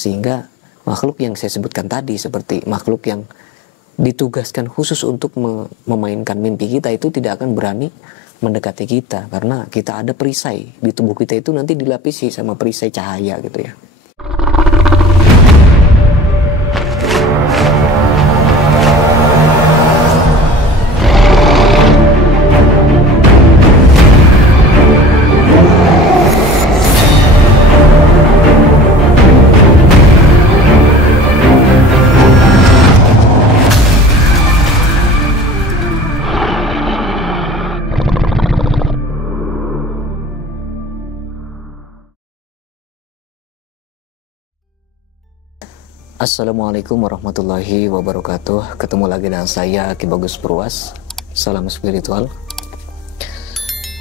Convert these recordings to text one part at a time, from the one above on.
sehingga makhluk yang saya sebutkan tadi, seperti makhluk yang ditugaskan khusus untuk memainkan mimpi kita, itu tidak akan berani mendekati kita, karena kita ada perisai di tubuh kita, itu nanti dilapisi sama perisai cahaya gitu ya. Assalamualaikum warahmatullahi wabarakatuh. Ketemu lagi dengan saya Ki Bagus Purwas. Salam spiritual.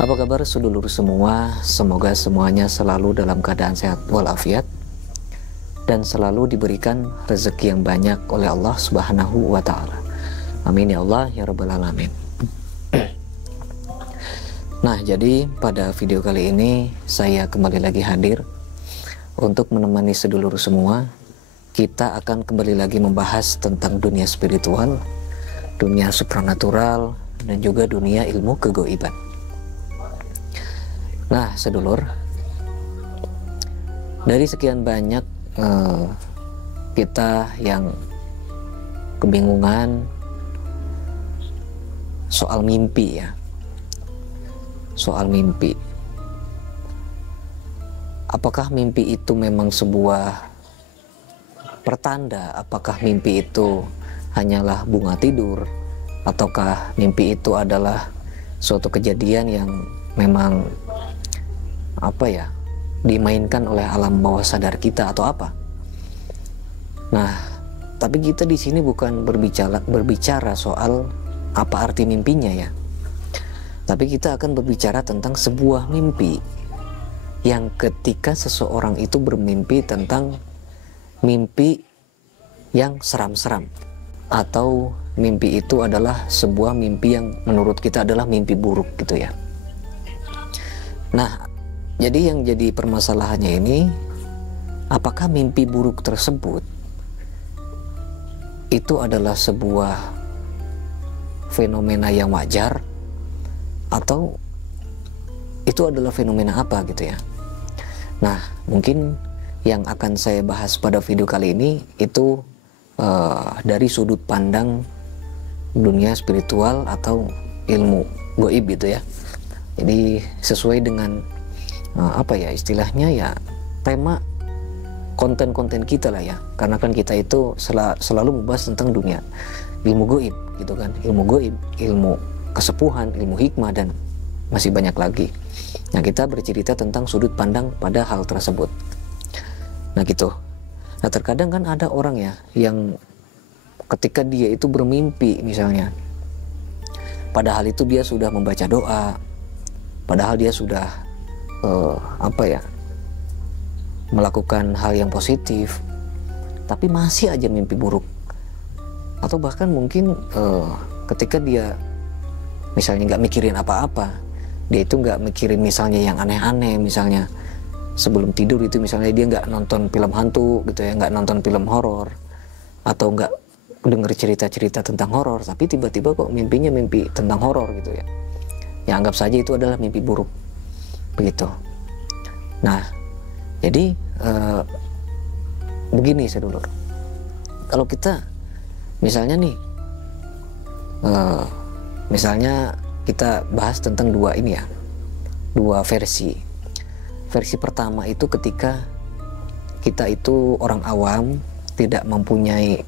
Apa kabar sedulur semua? Semoga semuanya selalu dalam keadaan sehat walafiat dan selalu diberikan rezeki yang banyak oleh Allah Subhanahu wa taala. Amin ya Allah ya rabbal alamin. Nah, jadi pada video kali ini saya kembali lagi hadir untuk menemani sedulur semua. Kita akan kembali lagi membahas tentang dunia spiritual, dunia supranatural, dan juga dunia ilmu kegoiban. Nah, sedulur, dari sekian banyak kita yang kebingungan soal mimpi ya, soal mimpi. Apakah mimpi itu memang sebuah pertanda? Apakah mimpi itu hanyalah bunga tidur, ataukah mimpi itu adalah suatu kejadian yang memang dimainkan oleh alam bawah sadar kita atau apa? Nah, tapi kita di sini bukan berbicara soal apa arti mimpinya ya, tapi kita akan berbicara tentang sebuah mimpi yang ketika seseorang itu bermimpi tentang mimpi yang seram-seram, atau mimpi itu adalah sebuah mimpi yang menurut kita adalah mimpi buruk gitu ya. Nah, jadi yang jadi permasalahannya ini, apakah mimpi buruk tersebut itu adalah sebuah fenomena yang wajar, atau itu adalah fenomena apa gitu ya. Nah, mungkin yang akan saya bahas pada video kali ini itu dari sudut pandang dunia spiritual atau ilmu goib gitu ya. Jadi sesuai dengan istilahnya ya, tema konten-konten kita lah ya, karena kan kita itu selalu membahas tentang dunia ilmu goib gitu kan, ilmu goib, ilmu kesepuhan, ilmu hikmah, dan masih banyak lagi. Nah, kita bercerita tentang sudut pandang pada hal tersebut. Nah gitu. Nah, terkadang kan ada orang ya yang ketika dia itu bermimpi misalnya, padahal itu dia sudah membaca doa, padahal dia sudah melakukan hal yang positif, tapi masih aja mimpi buruk. Atau bahkan mungkin ketika dia misalnya nggak mikirin apa-apa, dia itu nggak mikirin misalnya yang aneh-aneh, misalnya sebelum tidur itu misalnya dia nggak nonton film hantu gitu ya, nggak nonton film horor, atau nggak denger cerita-cerita tentang horor, tapi tiba-tiba kok mimpinya mimpi tentang horor gitu ya. Ya anggap saja itu adalah mimpi buruk begitu. Nah, jadi begini sedulur, kalau kita misalnya nih misalnya kita bahas tentang dua versi. Versi pertama itu ketika kita itu orang awam, tidak mempunyai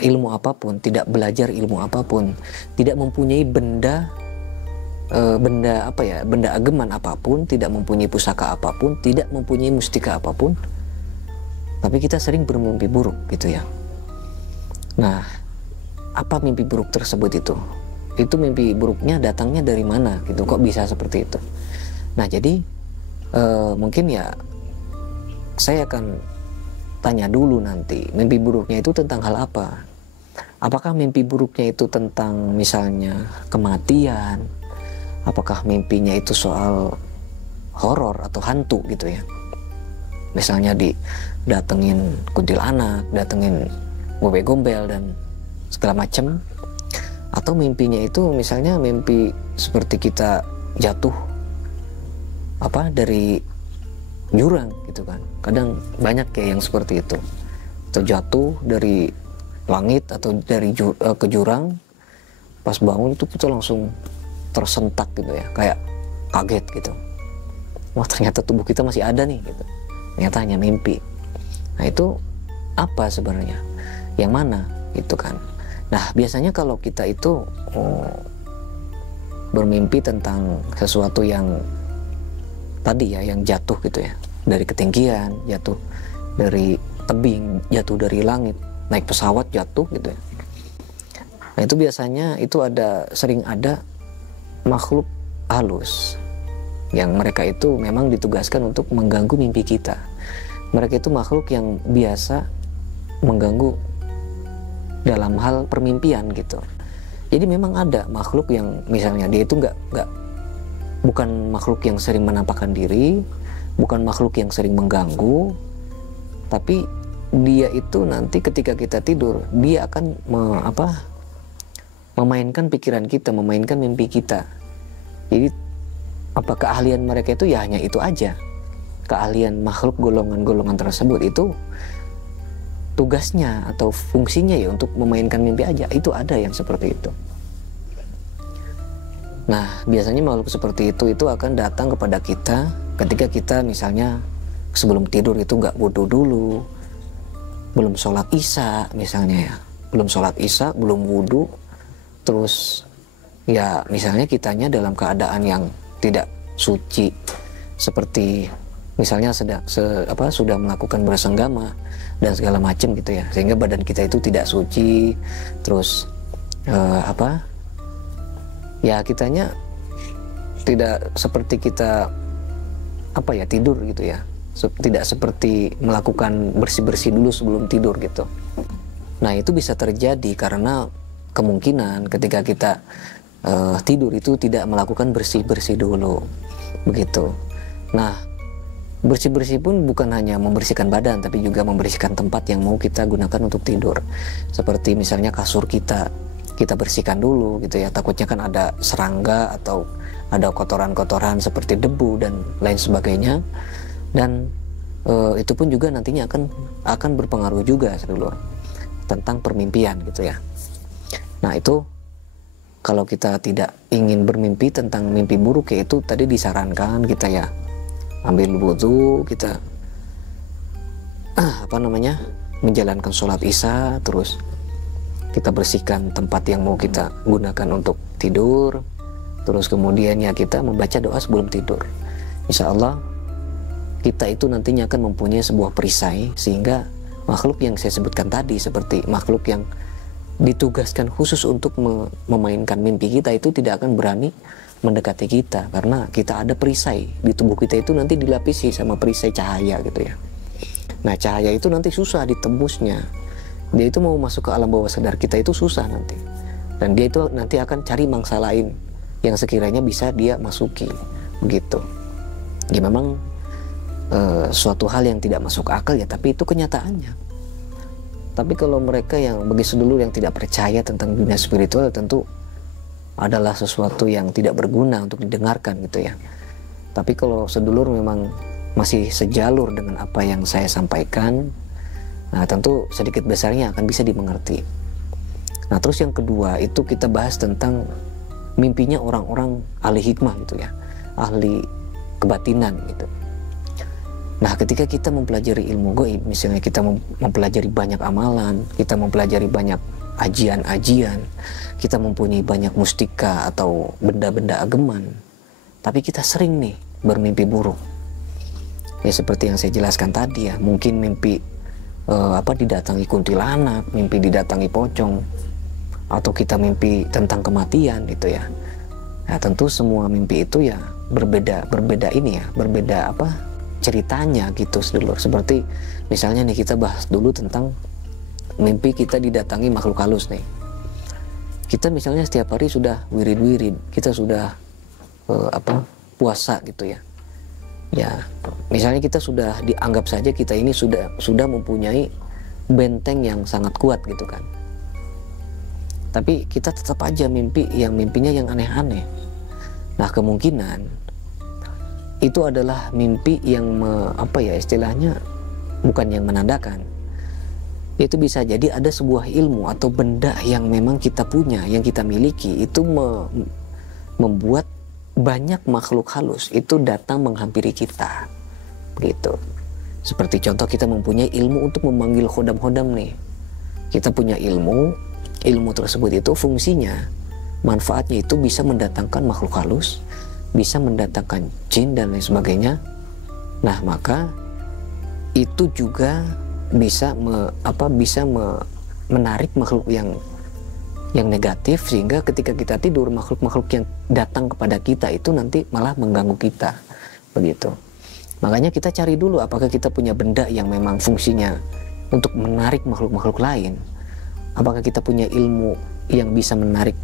ilmu apapun, tidak belajar ilmu apapun, tidak mempunyai benda ageman apapun, tidak mempunyai pusaka apapun, tidak mempunyai mustika apapun, tapi kita sering bermimpi buruk gitu ya. Nah, apa mimpi buruk tersebut itu? Itu mimpi buruknya datangnya dari mana gitu, kok bisa seperti itu? Nah, jadi mungkin ya saya akan tanya dulu nanti, mimpi buruknya itu tentang hal apa? Apakah mimpi buruknya itu tentang misalnya kematian? Apakah mimpinya itu soal horor atau hantu gitu ya? misalnya didatengin kuntilanak, datengin gombel dan segala macam. Atau mimpinya itu misalnya mimpi seperti kita jatuh dari jurang gitu kan. Kadang banyak ya yang seperti itu, atau jatuh dari langit atau dari ke jurang, pas bangun itu kita langsung tersentak gitu ya, kayak kaget gitu. Wah, ternyata tubuh kita masih ada nih gitu. Ternyata hanya mimpi. Nah, itu apa sebenarnya? Yang mana itu kan? Nah, biasanya kalau kita itu bermimpi tentang sesuatu yang tadi ya, yang jatuh gitu ya, dari ketinggian, jatuh dari tebing, jatuh dari langit, naik pesawat jatuh gitu ya. Nah, itu biasanya itu sering ada makhluk halus yang mereka itu memang ditugaskan untuk mengganggu mimpi kita. Mereka itu makhluk yang biasa mengganggu dalam hal permimpian gitu. Jadi memang ada makhluk yang misalnya dia itu bukan makhluk yang sering menampakkan diri, bukan makhluk yang sering mengganggu, tapi dia itu nanti ketika kita tidur dia akan memainkan pikiran kita, memainkan mimpi kita. Jadi keahlian mereka itu ya hanya itu aja. Keahlian makhluk golongan-golongan tersebut itu tugasnya atau fungsinya ya untuk memainkan mimpi aja. Itu ada yang seperti itu. Nah, biasanya makhluk seperti itu akan datang kepada kita ketika kita misalnya sebelum tidur itu nggak wudu dulu, belum sholat isya misalnya ya, belum sholat isya, belum wudu, terus ya misalnya kitanya dalam keadaan yang tidak suci, seperti misalnya sudah melakukan bersenggama dan segala macam gitu ya, sehingga badan kita itu tidak suci, terus ya kitanya tidak seperti kita tidur gitu ya, tidak seperti melakukan bersih-bersih dulu sebelum tidur gitu. Nah, itu bisa terjadi karena kemungkinan ketika kita tidur itu tidak melakukan bersih-bersih dulu begitu. Nah, bersih-bersih pun bukan hanya membersihkan badan, tapi juga membersihkan tempat yang mau kita gunakan untuk tidur. Seperti misalnya kasur kita bersihkan dulu gitu ya, takutnya kan ada serangga atau ada kotoran-kotoran seperti debu dan lain sebagainya. Dan itu pun juga nantinya akan berpengaruh juga sedulur tentang permimpian gitu ya. Nah, itu kalau kita tidak ingin bermimpi tentang mimpi buruk, ya itu tadi disarankan kita ya ambil wudu, kita menjalankan sholat isya, terus kita bersihkan tempat yang mau kita gunakan untuk tidur, terus kemudian ya kita membaca doa sebelum tidur. Insya Allah kita itu nantinya akan mempunyai sebuah perisai, sehingga makhluk yang saya sebutkan tadi, seperti makhluk yang ditugaskan khusus untuk memainkan mimpi kita, itu tidak akan berani mendekati kita, karena kita ada perisai di tubuh kita itu nanti dilapisi sama perisai cahaya gitu ya. Nah, cahaya itu nanti susah ditembusnya, dia itu mau masuk ke alam bawah sadar kita itu susah nanti, dan dia itu nanti akan cari mangsa lain yang sekiranya bisa dia masuki begitu. Ya memang suatu hal yang tidak masuk akal ya, tapi itu kenyataannya. Tapi kalau mereka yang bagi sedulur yang tidak percaya tentang dunia spiritual, tentu adalah sesuatu yang tidak berguna untuk didengarkan gitu ya. Tapi kalau sedulur memang masih sejalur dengan apa yang saya sampaikan, nah tentu sedikit besarnya akan bisa dimengerti. Nah, terus yang kedua itu kita bahas tentang mimpinya orang-orang ahli hikmah gitu ya, ahli kebatinan gitu. Nah, ketika kita mempelajari ilmu gaib, misalnya kita mempelajari banyak amalan, kita mempelajari banyak ajian-ajian, kita mempunyai banyak mustika atau benda-benda ageman, tapi kita sering nih bermimpi buruk. Ya seperti yang saya jelaskan tadi ya, mungkin mimpi didatangi kuntilanak, mimpi didatangi pocong, atau kita mimpi tentang kematian gitu ya. Nah, tentu semua mimpi itu ya berbeda ceritanya gitu sedulur. Seperti misalnya nih, kita bahas dulu tentang mimpi kita didatangi makhluk halus nih. Kita misalnya setiap hari sudah wirid-wirid, kita sudah puasa gitu ya, Ya, misalnya kita sudah dianggap saja kita ini sudah mempunyai benteng yang sangat kuat gitu kan. Tapi kita tetap aja mimpinya yang aneh-aneh. Nah, kemungkinan itu adalah mimpi yang apa ya istilahnya, bukan yang menandakan. Itu bisa jadi ada sebuah ilmu atau benda yang memang kita punya, yang kita miliki, itu membuat banyak makhluk halus itu datang menghampiri kita, begitu. Seperti contoh, kita mempunyai ilmu untuk memanggil khodam-khodam nih. Kita punya ilmu tersebut itu fungsinya, manfaatnya itu bisa mendatangkan makhluk halus, bisa mendatangkan jin dan lain sebagainya. Nah, maka itu juga bisa menarik makhluk yang negatif, sehingga ketika kita tidur, makhluk-makhluk yang datang kepada kita itu nanti malah mengganggu kita, begitu. Makanya kita cari dulu apakah kita punya benda yang memang fungsinya untuk menarik makhluk-makhluk lain. Apakah kita punya ilmu yang bisa menarik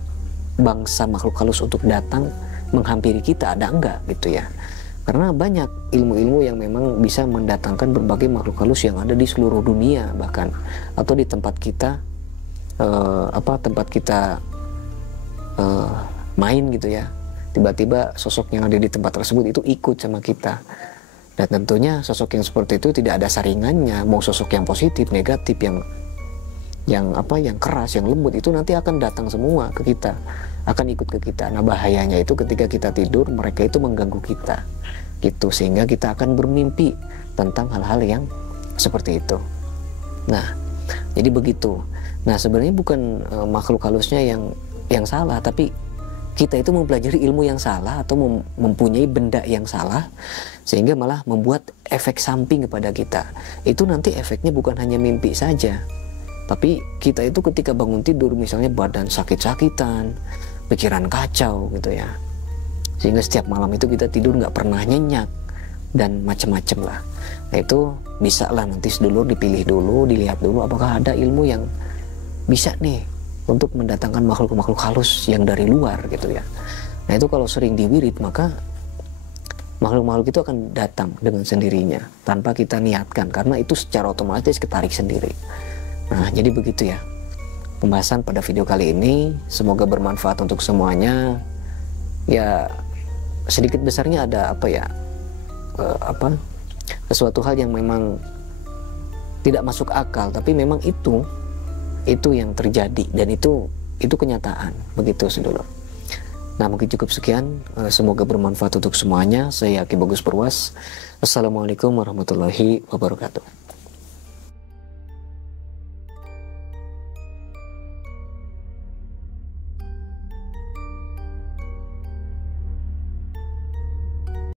bangsa makhluk halus untuk datang menghampiri kita, ada enggak gitu ya. Karena banyak ilmu-ilmu yang memang bisa mendatangkan berbagai makhluk halus yang ada di seluruh dunia bahkan, atau di tempat kita main gitu ya. Tiba-tiba sosok yang ada di tempat tersebut itu ikut sama kita. Dan tentunya sosok yang seperti itu tidak ada saringannya, mau sosok yang positif, negatif, yang keras, yang lembut, itu nanti akan datang semua ke kita, akan ikut ke kita. Nah, bahayanya itu ketika kita tidur, mereka itu mengganggu kita gitu, sehingga kita akan bermimpi tentang hal-hal yang seperti itu. Nah, jadi begitu. Nah, sebenarnya bukan makhluk halusnya yang salah, tapi kita itu mempelajari ilmu yang salah atau mempunyai benda yang salah, sehingga malah membuat efek samping kepada kita. Itu nanti efeknya bukan hanya mimpi saja, tapi kita itu ketika bangun tidur misalnya badan sakit-sakitan, pikiran kacau gitu ya, sehingga setiap malam itu kita tidur nggak pernah nyenyak dan macam-macam lah. Nah, itu bisa lah nanti sedulur dipilih dulu, dilihat dulu apakah ada ilmu yang bisa nih untuk mendatangkan makhluk-makhluk halus yang dari luar gitu ya. Nah, itu kalau sering diwirid, maka makhluk-makhluk itu akan datang dengan sendirinya tanpa kita niatkan, karena itu secara otomatis ketarik sendiri. Nah, jadi begitu ya pembahasan pada video kali ini. Semoga bermanfaat untuk semuanya. Ya, sedikit besarnya ada sesuatu hal yang memang tidak masuk akal, tapi memang itu yang terjadi, dan itu kenyataan, begitu sedulur. Nah, mungkin cukup sekian. Semoga bermanfaat untuk semuanya. Saya Ki Bagus Purwas. Assalamualaikum warahmatullahi wabarakatuh.